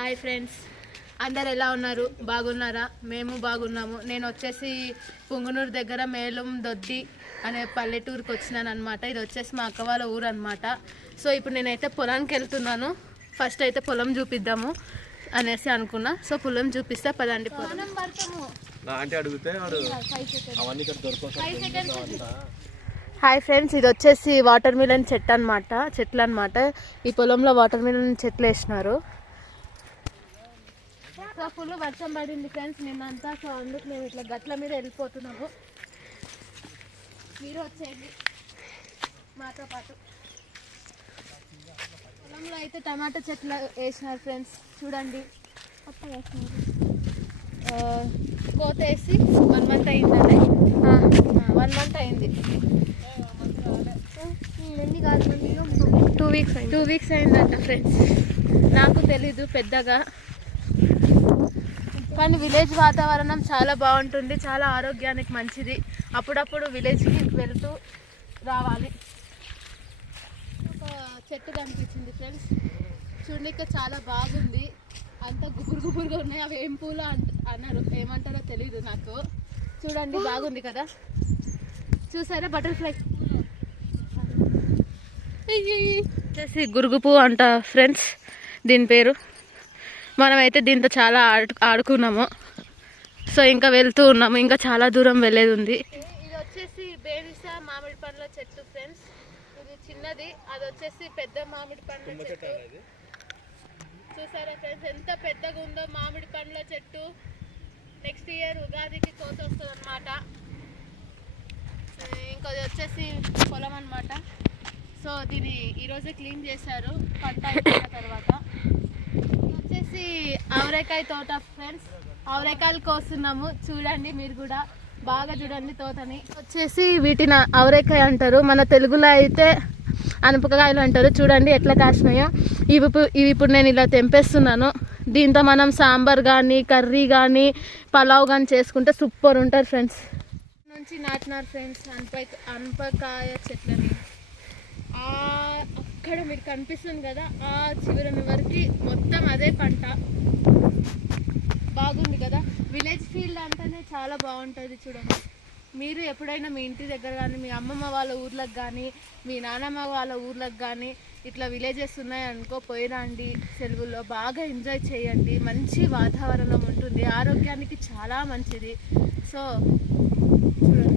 Hi friends, అందరు ఎలా ఉన్నారు? బాగున్నారా? మేము బాగున్నాము. నేను వచ్చేసి పుంగనూరు దగ్గర మేలం దొద్ది అనే పల్లెటూరుకి వచ్చినాను అనమాట. ఇది వచ్చేసి మా అక్క వాళ్ళ ఊరు అనమాట. సో ఇప్పుడు నేనైతే పొలానికి వెళ్తున్నాను. ఫస్ట్ అయితే పొలం చూపిద్దాము అనేసి అనుకున్నా. సో పొలం చూపిస్తా పదండి. పొలం హాయ్ ఫ్రెండ్స్, ఇది వచ్చేసి వాటర్ మిలన్ చెట్లు అనమాట. ఈ పొలంలో వాటర్ మిలన్ చెట్లు వేసినారు. సో ఫుల్ వర్షం పడింది ఫ్రెండ్స్ నిన్నంతా. సో అందుకు మేము ఇట్లా గట్ల మీద వెళ్ళిపోతున్నాము. మీరు వచ్చేయండి మాతో పాటు. పొలంలో అయితే టమాటా చెట్లు వేసినారు ఫ్రెండ్స్, చూడండి. కోత వేసి 1 month అయిందండి. 1 month అయింది. 2 weeks అయిందంట ఫ్రెండ్స్. నాకు తెలీదు పెద్దగా, కానీ విలేజ్ వాతావరణం చాలా బాగుంటుంది, చాలా ఆరోగ్యానికి మంచిది. అప్పుడప్పుడు విలేజ్కి వెళ్తూ రావాలి. ఒక చెట్టు కనిపించింది ఫ్రెండ్స్, చూడడానికి చాలా బాగుంది. అంతా గుబురుగా ఉన్నాయి. అవి ఏం పూలు అన్నారు, ఏమంటారో తెలీదు నాకు. చూడండి, బాగుంది కదా. చూసారా బటర్ఫ్లై వచ్చేసి గురుగు పువ్వు అంట ఫ్రెండ్స్ దీని పేరు. మనమైతే దీంతో చాలా ఆడుకున్నాము. సో ఇంకా వెళ్తూ ఉన్నాము, ఇంకా చాలా దూరం వెళ్ళేది ఉంది. ఇది వచ్చేసి బేనిసా మామిడి పండ్ల చెట్టు ఫ్రెండ్స్. ఇది చిన్నది, అది వచ్చేసి పెద్ద మామిడి పండ్ల చెట్టు. చూసారా ఫ్రెండ్స్ ఎంత పెద్దగా ఉందో మామిడి పండ్ల చెట్టు. నెక్స్ట్ ఇయర్ ఉగాదికి కోత వస్తుంది అనమాట. ఇంకా వచ్చేసి పొలం అనమాట. సో దీన్ని ఈరోజే క్లీన్ చేశారు పంట అయిపోయిన తర్వాత. వచ్చేసి ఆవరేకాయ తోట ఫ్రెండ్స్, ఆవరేకాయలు కోస్తున్నాము. చూడండి, మీరు కూడా బాగా చూడండి తోటని. వచ్చేసి వీటిని ఆవరేకాయ అంటారు, మన తెలుగులో అయితే అనపకాయలు అంటారు. చూడండి ఎట్లా కాసినాయో. ఇవి ఇప్పుడు నేను ఇలా తెంపేస్తున్నాను. దీంతో మనం సాంబార్ కానీ కర్రీ కానీ పలావ్ కానీ చేసుకుంటే సూపర్ ఉంటుంది ఫ్రెండ్స్. నుంచి నాటినారు ఫ్రెండ్స్ అనపకాయ చెట్లని. అక్కడ మీరు కనిపిస్తుంది కదా, ఆ చివరి వరకు మొత్తం అదే పంట. బాగుంది కదా. విలేజ్ ఫీల్డ్ అంటేనే చాలా బాగుంటుంది. చూడండి, మీరు ఎప్పుడైనా మీ ఇంటి దగ్గర కానీ మీ అమ్మమ్మ వాళ్ళ ఊర్లకు కానీ మీ నాన్నమ్మ వాళ్ళ ఊర్లకు కానీ ఇట్లా విలేజెస్ ఉన్నాయనుకో, పోయిరండి సెలవుల్లో. బాగా ఎంజాయ్ చేయండి, మంచి వాతావరణం ఉంటుంది, ఆరోగ్యానికి చాలా మంచిది. సో చూడండి.